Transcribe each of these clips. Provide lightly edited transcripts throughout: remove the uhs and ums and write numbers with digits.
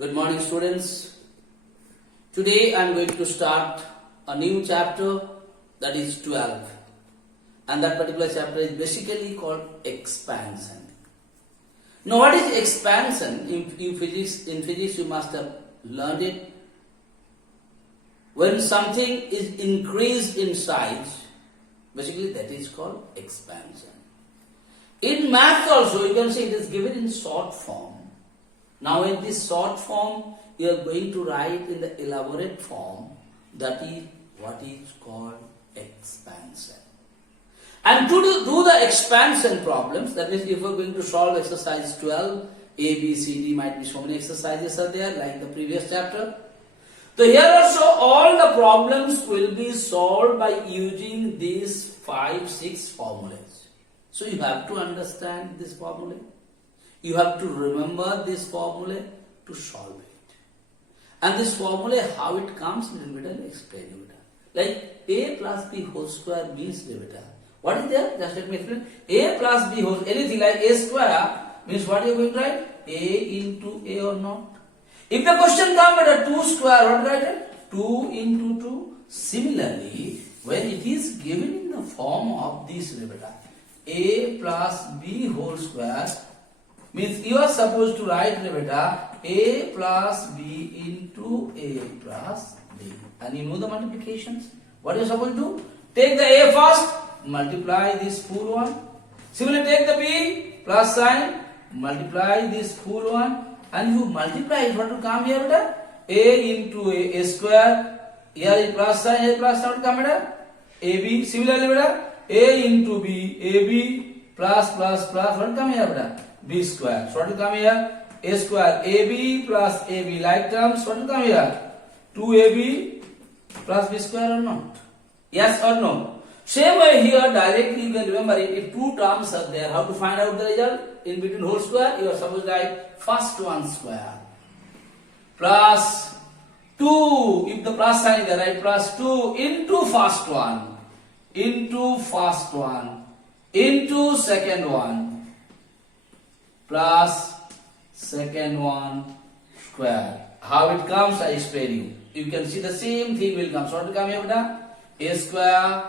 Good morning, students. Today I am going to start a new chapter, that is 12, and that particular chapter is basically called expansion. Now, what is expansion? In physics you must have learned it. When something is increased in size, basically that is called expansion. In math also you can see it is given in short form. Now in this short form you are going to write in the elaborate form, that is what is called expansion. And to do the expansion problems, that means if we are going to solve exercise 12, A, B, C, D, might be so many exercises are there like the previous chapter. So here also all the problems will be solved by using these 5-6 formulas. So you have to understand this formula. You have to remember this formula to solve it. And this formula, how it comes, little bit I will explain you. Like A plus B whole square means beta. What is there? Just let me explain. A plus B whole, anything like A square means what you are going to write? A into A or not? If the question comes at a 2 square, what write it? 2 into 2. Similarly, when it is given in the form of this beta, A plus B whole square, means you are supposed to write beta A plus B into A plus B. And you know the multiplications. What are you supposed to do? Take the A first, multiply this full one. Similarly, take the B plus sign, multiply this full one. And you multiply it, what will come here beta? A into A square. Here is plus sign, A plus sign, what will come beta? AB. Similarly beta, A into B, AB plus plus plus, what will come here beta? B square. So what will come here? A square. AB plus AB, like terms, what will come here? 2AB plus B square or not? Yes or no? Same way here, directly you can remember it. If two terms are there, how to find out the result? In between whole square, you are supposed to write first one square plus 2. If the plus sign is there, write plus 2 into first one into second one plus second one square. How it comes, I explain you. You can see the same thing will come. So what will come here beta? A square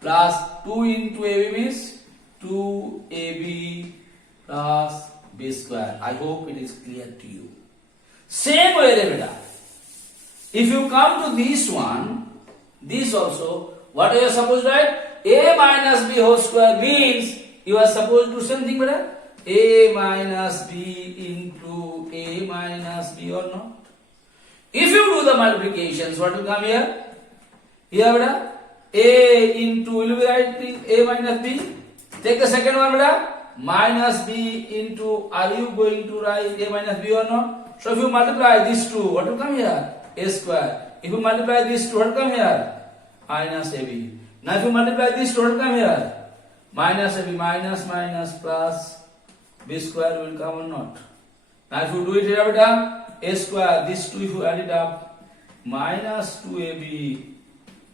plus 2 into AB means 2AB plus B square. I hope it is clear to you. Same way beta. If you come to this one, this also, what are you supposed to write? A minus B whole square means you are supposed to do something beta? A minus B into A minus B or not? If you do the multiplications, what will come here? Here beta, A into, will be writing A minus B. Take the second one beta, minus B into, are you going to write A minus B or not? So if you multiply these two, what will come here? A square. If you multiply these two, what will come here? Minus AB. Now if you multiply these two, what will come here? Minus AB, minus minus plus B square will come or not? Now if you do it here beta, A square, these two if you add it up, minus 2AB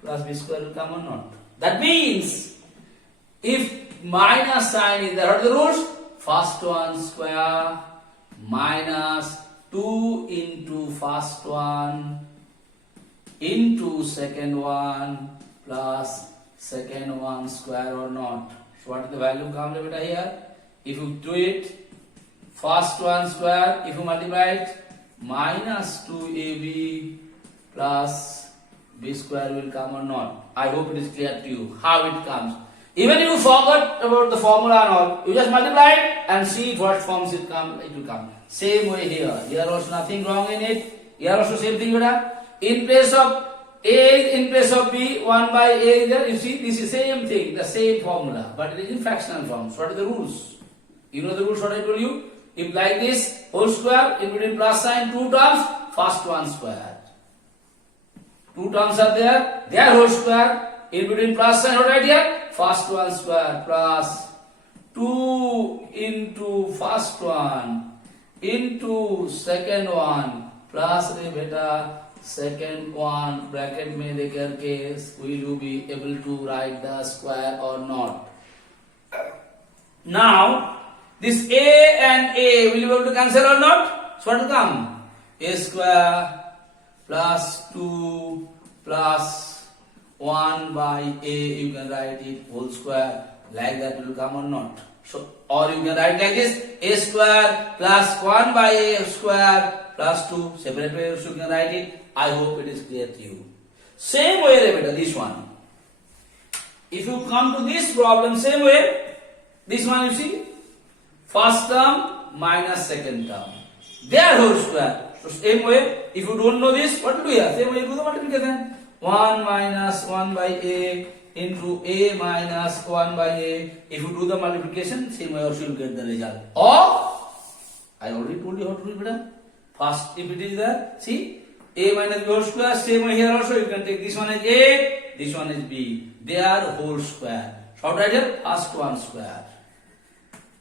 plus B square will come or not? That means, if minus sign is there, what are the rules? First one square minus 2 into first one into second one plus second one square or not? So what is the value come beta here? If you do it, first one square, if you multiply it, minus 2AB plus B square will come or not? I hope it is clear to you how it comes. Even if you forgot about the formula and all, you just multiply it and see what forms it will come. Same way here. Here also nothing wrong in it. Here also same thing beta. In place of A, in place of B, 1 by A is there. You see, this is same thing, the same formula, but it is in fractional form. So what are the rules? You know the rules what I told you? If like this, whole square, in between plus sign, 2 terms, first one square. 2 terms are there, they are whole square, in between plus sign, what right here? First one square plus 2 into first one into second one plus beta second one bracket में दे करके will you be able to write the square or not? Now this A and A will you be able to cancel or not? So what will come? a square plus 2 plus 1 by a, you can write it whole square, like that will come or not. So, or you can write like this, a square plus 1 by a square plus 2, separate way you can write it. I hope it is clear to you. Same way, remember this one. If you come to this problem, same way, this one you see, first term minus second term, their whole square. So same way, if you don't know this, what to do here? Same way you do the multiplication. 1 minus 1 by a into a minus 1 by a. If you do the multiplication, same way also you get the result. Or, I already told you how to do it better. First, if it is there, see, a minus b whole square, same way here also, you can take this one as a, this one is b. They are whole square. So write here, first one square.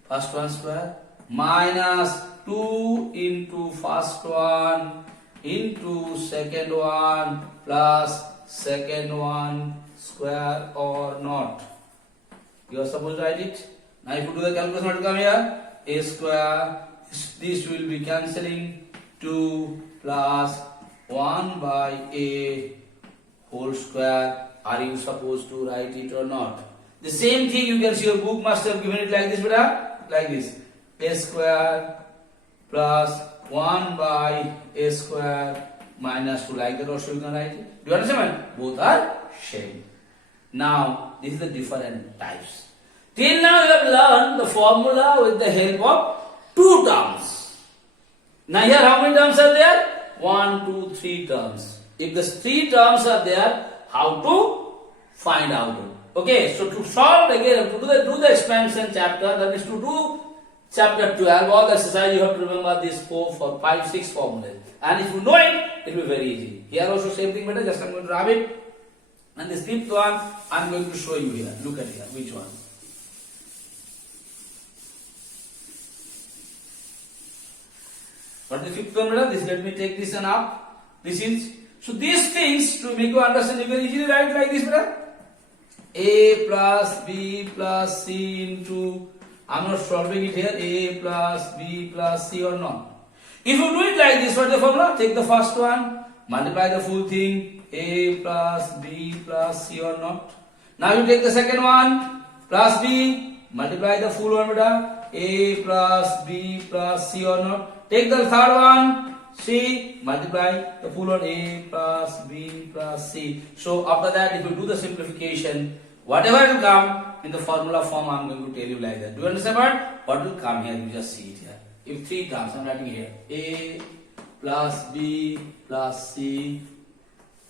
First one square minus 2 into first one into second one plus second one square or not. You are supposed to write it. Now if you do the calculation, what will come here? A square, this will be cancelling, 2 plus 1 by a whole square. Are you supposed to write it or not? The same thing you can see your book must have given it like this, beta, like this. A square plus 1 by a square minus 2, like that also you can write it. Do you understand? Both are same. Now, this is the different types. Till now you have learned the formula with the help of two terms. Now here how many terms are there? 1, 2, 3 terms. If the 3 terms are there, how to find out? Okay, so to solve again, to do the expansion chapter, that is to do chapter 12, all the exercise you have to remember these 4, 5, 6 formulas. And if you know it, it will be very easy. Here also same thing, but just I'm going to rub it. And this 5th one, I'm going to show you here. Look at here, which one? What is the 5th one, brother? This, let me take this one up. This is, so these things, to make you understand, you can easily write like this, brother. A plus B plus C into, I'm not solving it here, A plus B plus C or not. If you do it like this, what is the formula? Take the first one, multiply the full thing, A plus B plus C or not. Now you take the second one, plus B, multiply the full one, beta, A plus B plus C or not. Take the third one, C, multiply the full one, A plus B plus C. So after that, if you do the simplification, whatever will come in the formula form, I am going to tell you like that. Do you understand what will come here? You just see it here. If 3 terms, I am writing here, A plus B plus C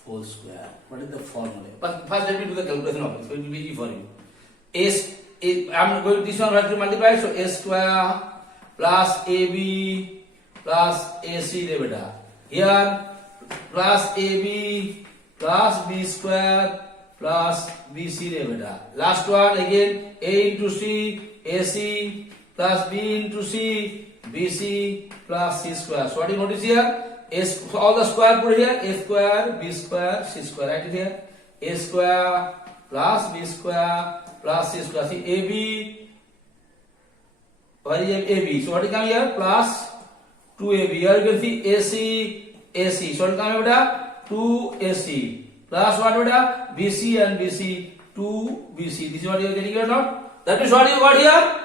whole square. What is the formula? But first let me do the calculation of it, so it will be easy for you. I am going to this one have to multiply, so A square plus AB plus AC beta. Here plus AB plus B square plus BC beta. Last one again, A into C, AC plus B into C, BC plus C square. So what you notice here? So all the square put here, A square, B square, C square, write it here. A square plus B square plus C square. See AB, what is AB? So what will come here? Plus 2AB. Here you can see AC, AC. So what will come here, beta? 2AC. Plus what, beta? BC and BC, 2BC. This is what you are getting here or not? That is what you got here.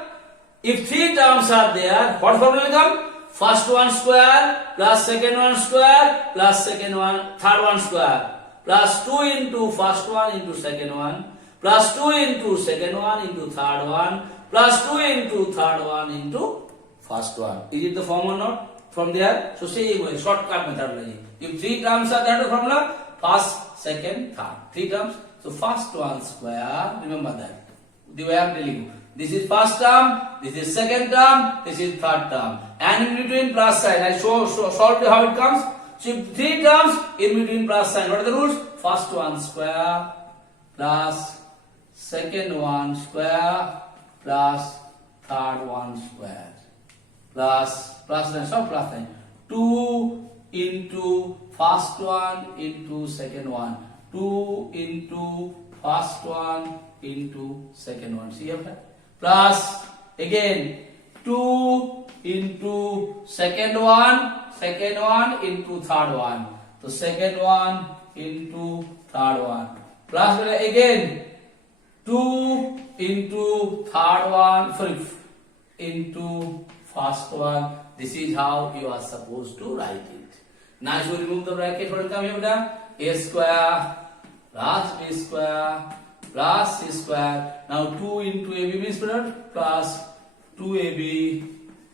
If 3 terms are there, what formula will come? First one square plus second one square plus second one, third one square plus 2 into first one into second one plus 2 into second one into third one plus 2 into third one into first one. Is it the form or not? From there, so same way, shortcut methodology. If 3 terms are there, the formula first, second, third. 3 terms. So first one square, remember that. The way I am telling you. This is first term, this is second term, this is third term. And in between plus sign. I solved how it comes. So if 3 terms, in between plus sign. What are the rules? First one square plus second one square plus third one square. Plus sign. 2 into first one into second one. 2 into first one into second one. See here? Plus again 2 into second one second one into third one. So second one into third one. Plus again 2 into third one, sorry, into first one. This is how you are supposed to write it. Now if you remove the bracket, what will come here? A square plus b square plus c square. Now 2 into ab means what? Plus 2ab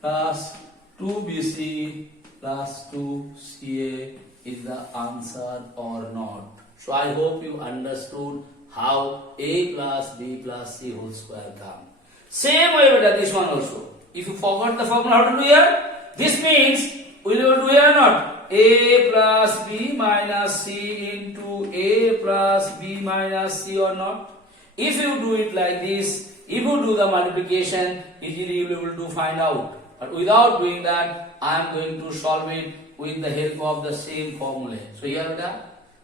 plus 2bc plus 2ca is the answer or not. So I hope you understood how a plus b plus c whole square come. Same way with this one also. If you forgot the formula, how to do here? This means, will you do here or not? A plus b minus c into a plus b minus c or not? If you do it like this, if you do the multiplication, easily you will be able to find out. But without doing that, I am going to solve it with the help of the same formula. So here the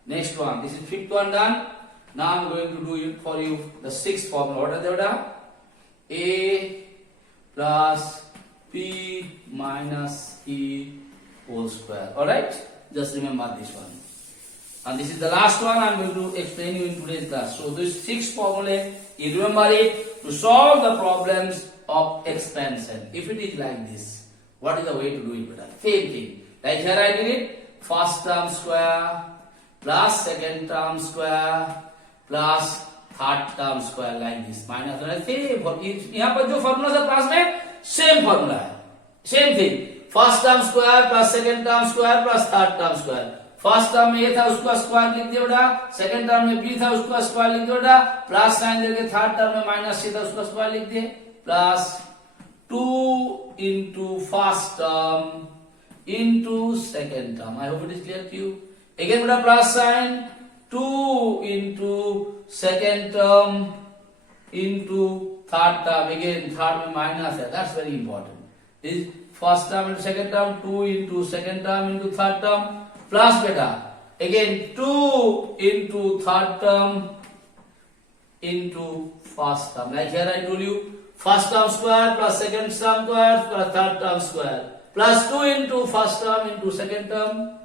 next one. This is fifth one done. Now I am going to do it for you the sixth formula. What are they? A plus p minus e whole square. Alright? Just remember this one. And this is the last one I am going to explain you in today's class. So this sixth formula, you remember it to solve the problems of expansion. If it is like this, what is the way to do it better? Same thing. Like here I did it. First term square plus second term square plus third term square like this. Minus यहाँ पर जो formula था class में same formula है, same thing. First term square plus second term square plus third term square. First term में ये था उसका स्क्वायर लिख दिया बेटा, सेकंड टर्म में बी था उसका स्क्वायर लिख दिया बेटा, प्लस साइन देके थर्ड टर्म में माइनस सी था उसका स्क्वायर लिख दिए, plus 2 into first term into second term. I hope it is clear to you. Again with a plus sign, 2 into second term into third term. Again third में minus है, that's very important. Is first term into second term, 2 into second term into third term, plus beta. Again 2 into third term into first term. Like here I told you, first term square plus second term square plus third term square, plus 2 into first term into second term,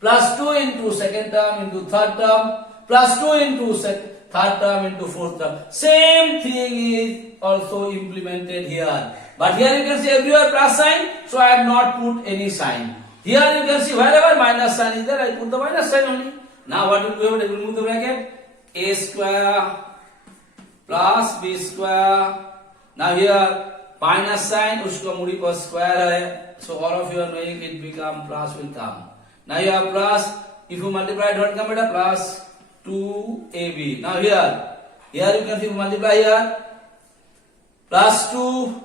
plus 2 into second term into third term, plus 2 into third term into fourth term. Same thing is also implemented here. But here you can see everywhere plus sign, so I have not put any sign. Here you can see wherever minus sign is there, I put the minus sign only. Now what will we do? Remove the bracket. A square plus b square. Now here minus sign, uska mudi पर square है, so all of you are knowing it become plus will come. Now you have plus, if you multiply it, what come beta? Plus 2ab. Now here you can see if you multiply here, plus 2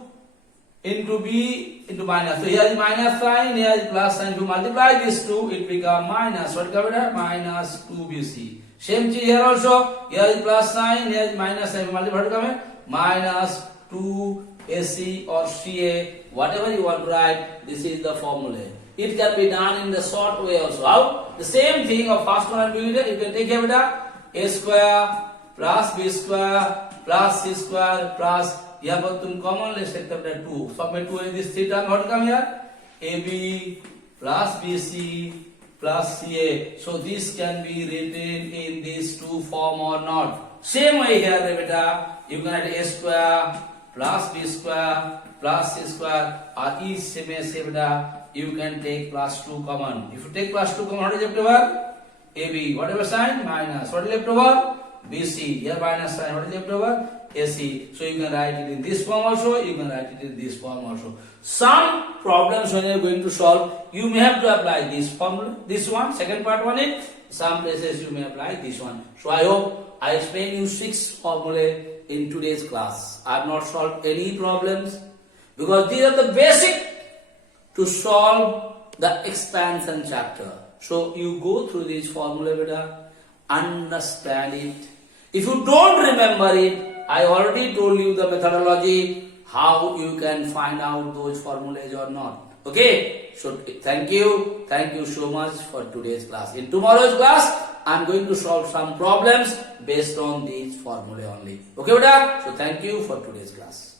into b into minus. So here is minus sign, here is plus sign. If you multiply these two, it become minus. What come beta? Minus 2bc. Same thing here also. Here is plus sign, here is minus sign. If you multiply, what come? Minus 2ac or ca, whatever you want to write. This is the formula. It can be done in the short way also. How? The same thing of first one and doing it. You can take here beta a square plus b square plus c square plus यहाँ पर तुम common ले सकते हो 2. सब में 2 है. This 3 term what come here? ab plus bc plus ca. So this can be written in these two form or not. Same way here beta. You can write a square plus b square plus c square, or each same से beta you can take plus 2 common. If you take plus 2 common, what is left over? ab. Whatever sign? Minus. What is left over? bc. Here minus sign. What is left over? ac. So you can write it in this form also, you can write it in this form also. Some problems when you are going to solve, you may have to apply this formula, this one, second part one it. Some places you may apply this one. So I hope I explained you 6 formulae in today's class. I have not solved any problems because these are the basic to solve the expansion chapter. So you go through this formula beta, understand it. If you don't remember it, I already told you the methodology, how you can find out those formulas or not. Okay? So thank you so much for today's class. In tomorrow's class, I am going to solve some problems based on these formulae only. Okay beta? So thank you for today's class.